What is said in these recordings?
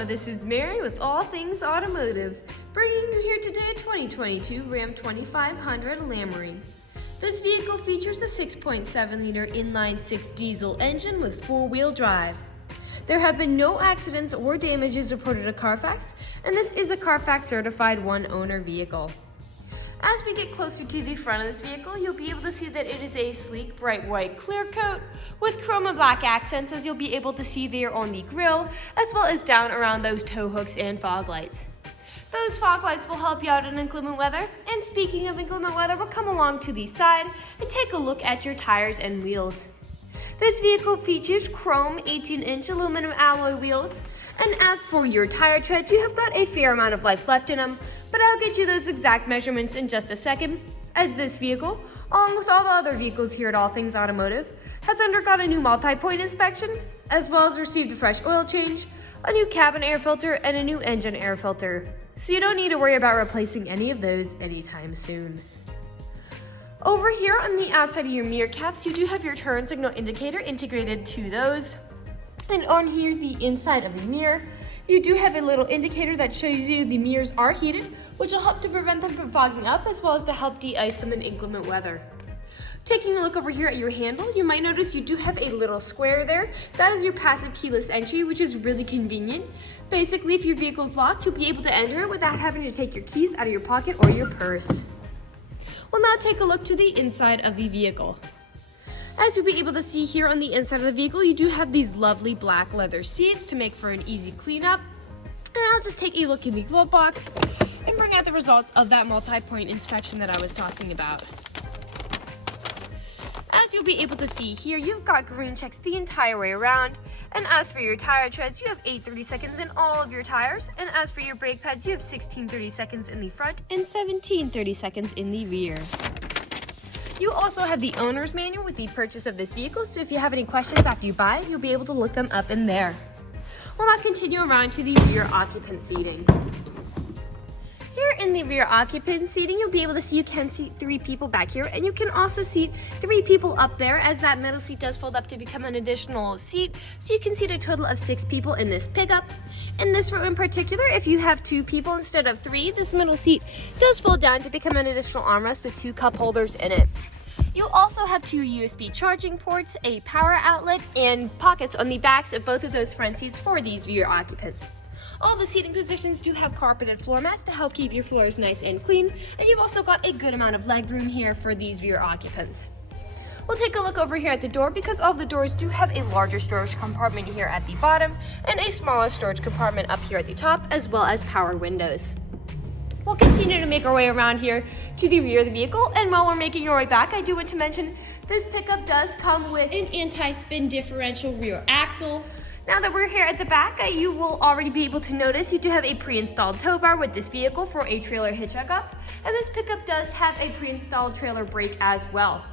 Hello, this is Mary with All Things Automotive, bringing you here today a 2022 Ram 2500 Laramie. This vehicle features a 6.7-liter inline-six diesel engine with four-wheel drive. There have been no accidents or damages reported at CARFAX, and this is a CARFAX certified one-owner vehicle. As we get closer to the front of this vehicle, you'll be able to see that it is a sleek, bright white clear coat with chrome and black accents, as you'll be able to see there on the grille, as well as down around those tow hooks and fog lights. Those fog lights will help you out in inclement weather, and speaking of inclement weather, we'll come along to the side and take a look at your tires and wheels. This vehicle features chrome 18-inch aluminum alloy wheels, and as for your tire tread, you have got a fair amount of life left in them, but I'll get you those exact measurements in just a second, as this vehicle, along with all the other vehicles here at All Things Automotive, has undergone a new multi-point inspection, as well as received a fresh oil change, a new cabin air filter, and a new engine air filter. So you don't need to worry about replacing any of those anytime soon. Over here on the outside of your mirror caps, you do have your turn signal indicator integrated to those. And on here, the inside of the mirror, you do have a little indicator that shows you the mirrors are heated, which will help to prevent them from fogging up, as well as to help de-ice them in inclement weather. Taking a look over here at your handle, you might notice you do have a little square there. That is your passive keyless entry, which is really convenient. Basically, if your vehicle's locked, you'll be able to enter it without having to take your keys out of your pocket or your purse. We'll now take a look to the inside of the vehicle. As you'll be able to see here on the inside of the vehicle, you do have these lovely black leather seats to make for an easy cleanup. And I'll just take a look in the glove box and bring out the results of that multi-point inspection that I was talking about. As you'll be able to see here, you've got green checks the entire way around. And as for your tire treads, you have 8 30-seconds in all of your tires. And as for your brake pads, you have 16 30-seconds in the front and 17 30-seconds in the rear. You also have the owner's manual with the purchase of this vehicle, so if you have any questions after you buy it, you'll be able to look them up in there. We'll now continue around to the rear occupant seating. Here in the rear occupant seating, you'll be able to see you can seat 3 people back here, and you can also seat 3 people up there, as that middle seat does fold up to become an additional seat, so you can seat a total of 6 people in this pickup. In this row in particular, if you have 2 people instead of 3, this middle seat does fold down to become an additional armrest with 2 cup holders in it. You'll also have 2 USB charging ports, a power outlet, and pockets on the backs of both of those front seats for these rear occupants. All the seating positions do have carpeted floor mats to help keep your floors nice and clean, and you've also got a good amount of leg room here for these rear occupants. We'll take a look over here at the door, because all of the doors do have a larger storage compartment here at the bottom and a smaller storage compartment up here at the top, as well as power windows. We'll continue to make our way around here to the rear of the vehicle, and while we're making our way back, I do want to mention this pickup does come with an anti-spin differential rear axle. Now that we're here at the back, you will already be able to notice you do have a pre-installed tow bar with this vehicle for a trailer hitch hookup, and this pickup does have a pre-installed trailer brake as well.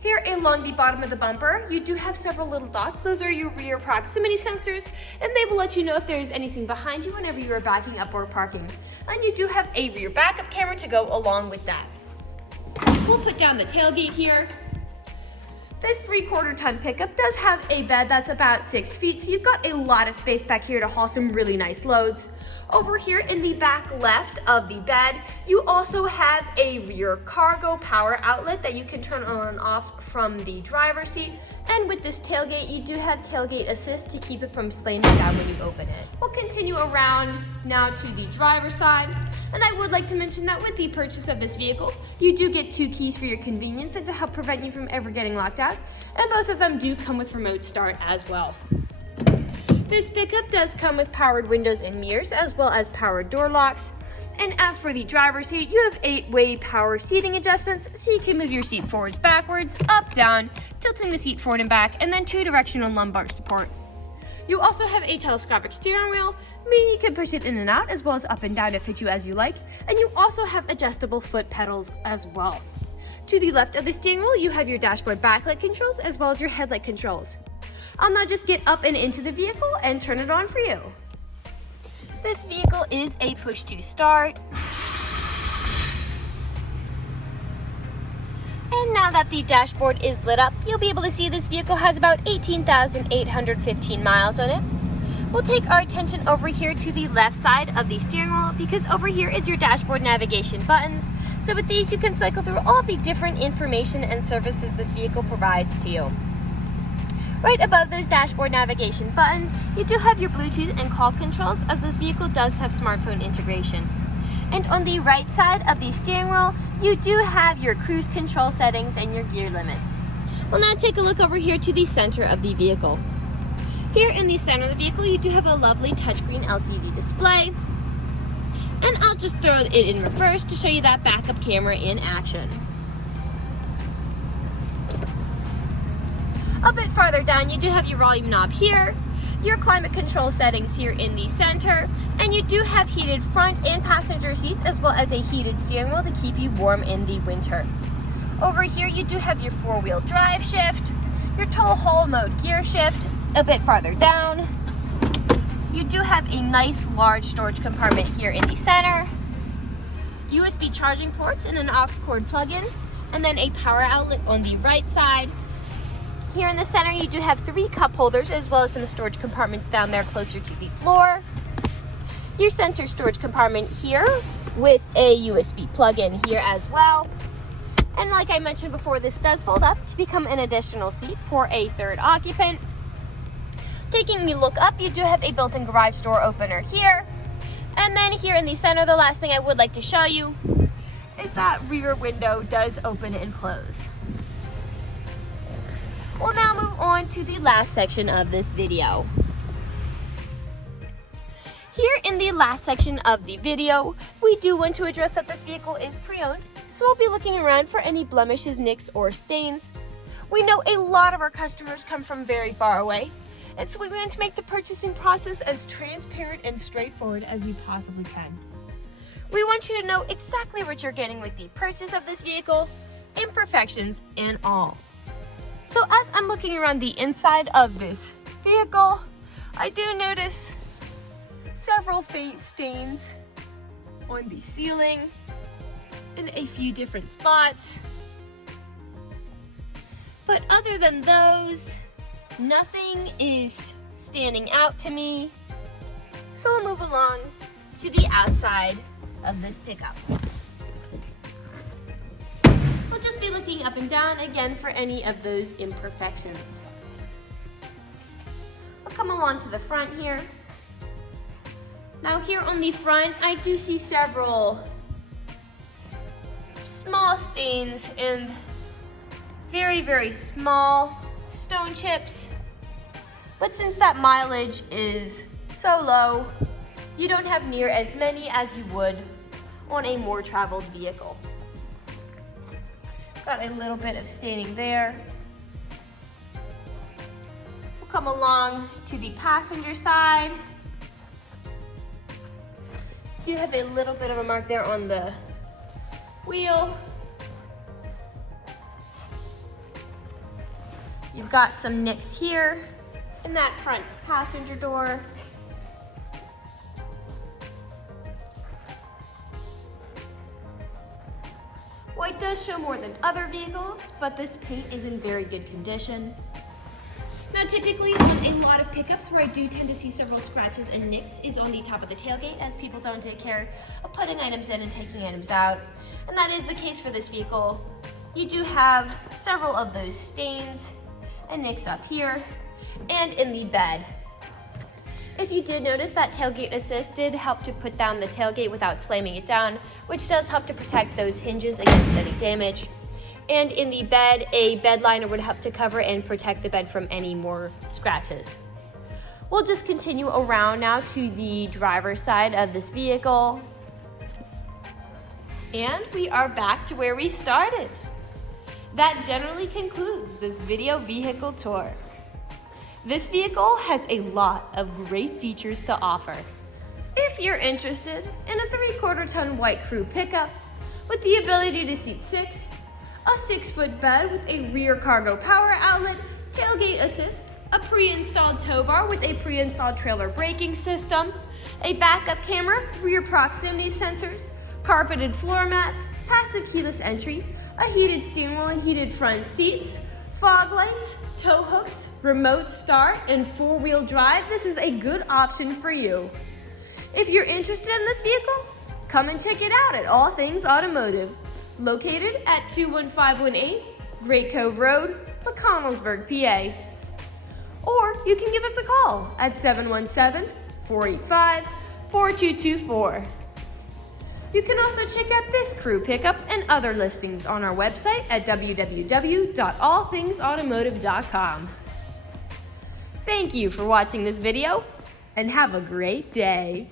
Here along the bottom of the bumper, you do have several little dots. Those are your rear proximity sensors, and they will let you know if there is anything behind you whenever you are backing up or parking. And you do have a rear backup camera to go along with that. We'll put down the tailgate here. This 3/4 ton pickup does have a bed that's about 6 feet, so you've got a lot of space back here to haul some really nice loads. Over here in the back left of the bed, you also have a rear cargo power outlet that you can turn on and off from the driver's seat. And with this tailgate, you do have tailgate assist to keep it from slamming down when you open it. We'll continue around now to the driver's side. And I would like to mention that with the purchase of this vehicle, you do get 2 keys for your convenience and to help prevent you from ever getting locked out. And both of them do come with remote start as well. This pickup does come with powered windows and mirrors, as well as powered door locks. And as for the driver's seat, you have 8-way power seating adjustments, so you can move your seat forwards, backwards, up, down, tilting the seat forward and back, and then 2-directional lumbar support. You also have a telescopic steering wheel, meaning you can push it in and out, as well as up and down to fit you as you like. And you also have adjustable foot pedals as well. To the left of the steering wheel, you have your dashboard backlight controls, as well as your headlight controls. I'll now just get up and into the vehicle and turn it on for you. This vehicle is a push to start. And now that the dashboard is lit up, you'll be able to see this vehicle has about 18,815 miles on it. We'll take our attention over here to the left side of the steering wheel because over here is your dashboard navigation buttons. So with these you can cycle through all the different information and services this vehicle provides to you. Right above those dashboard navigation buttons, you do have your Bluetooth and call controls as this vehicle does have smartphone integration. And on the right side of the steering wheel, you do have your cruise control settings and your gear limit. We'll now take a look over here to the center of the vehicle. Here in the center of the vehicle, you do have a lovely touchscreen LCD display. And I'll just throw it in reverse to show you that backup camera in action. A bit farther down, you do have your volume knob here, your climate control settings here in the center, and you do have heated front and passenger seats as well as a heated steering wheel to keep you warm in the winter. Over here, you do have your four-wheel drive shift, your tow haul mode gear shift. A bit farther down, you do have a nice large storage compartment here in the center, USB charging ports and an aux cord plug-in, and then a power outlet on the right side. Here in the center, you do have 3 cup holders as well as some storage compartments down there closer to the floor. Your center storage compartment here with a USB plug-in here as well. And like I mentioned before, this does fold up to become an additional seat for a third occupant. Taking a look up, you do have a built-in garage door opener here. And then here in the center, the last thing I would like to show you is that rear window does open and close. We'll now move on to the last section of this video. Here in the last section of the video, we do want to address that this vehicle is pre-owned, so we'll be looking around for any blemishes, nicks, or stains. We know a lot of our customers come from very far away, and so we want to make the purchasing process as transparent and straightforward as we possibly can. We want you to know exactly what you're getting with the purchase of this vehicle, imperfections and all. So as I'm looking around the inside of this vehicle, I do notice several faint stains on the ceiling in a few different spots. But other than those, nothing is standing out to me. So we'll move along to the outside of this pickup. We'll just be looking up and down again for any of those imperfections. We'll come along to the front here. Now here on the front, I do see several small stains and very, very small stone chips. But since that mileage is so low, you don't have near as many as you would on a more traveled vehicle. Got a little bit of staining there. We'll come along to the passenger side. You have a little bit of a mark there on the wheel. You've got some nicks here in that front passenger door. White does show more than other vehicles, but this paint is in very good condition. Now typically on a lot of pickups where I do tend to see several scratches and nicks is on the top of the tailgate, as people don't take care of putting items in and taking items out. And that is the case for this vehicle. You do have several of those stains and nicks up here and in the bed. If you did notice, that tailgate assist did help to put down the tailgate without slamming it down, which does help to protect those hinges against any damage. And in the bed, a bed liner would help to cover and protect the bed from any more scratches. We'll just continue around now to the driver's side of this vehicle. And we are back to where we started. That generally concludes this video vehicle tour. This vehicle has a lot of great features to offer. If you're interested in a 3/4 ton white crew pickup with the ability to seat 6, a 6-foot bed with a rear cargo power outlet, tailgate assist, a pre-installed tow bar with a pre-installed trailer braking system, a backup camera, rear proximity sensors, carpeted floor mats, passive keyless entry, a heated steering wheel and heated front seats, Fog lights, tow hooks, remote start, and four-wheel drive, this is a good option for you. If you're interested in this vehicle, come and check it out at All Things Automotive, located at 21518 Great Cove Road, McConnellsburg, PA. Or you can give us a call at 717-485-4224. You can also check out this crew pickup and other listings on our website at www.allthingsautomotive.com. Thank you for watching this video, and have a great day.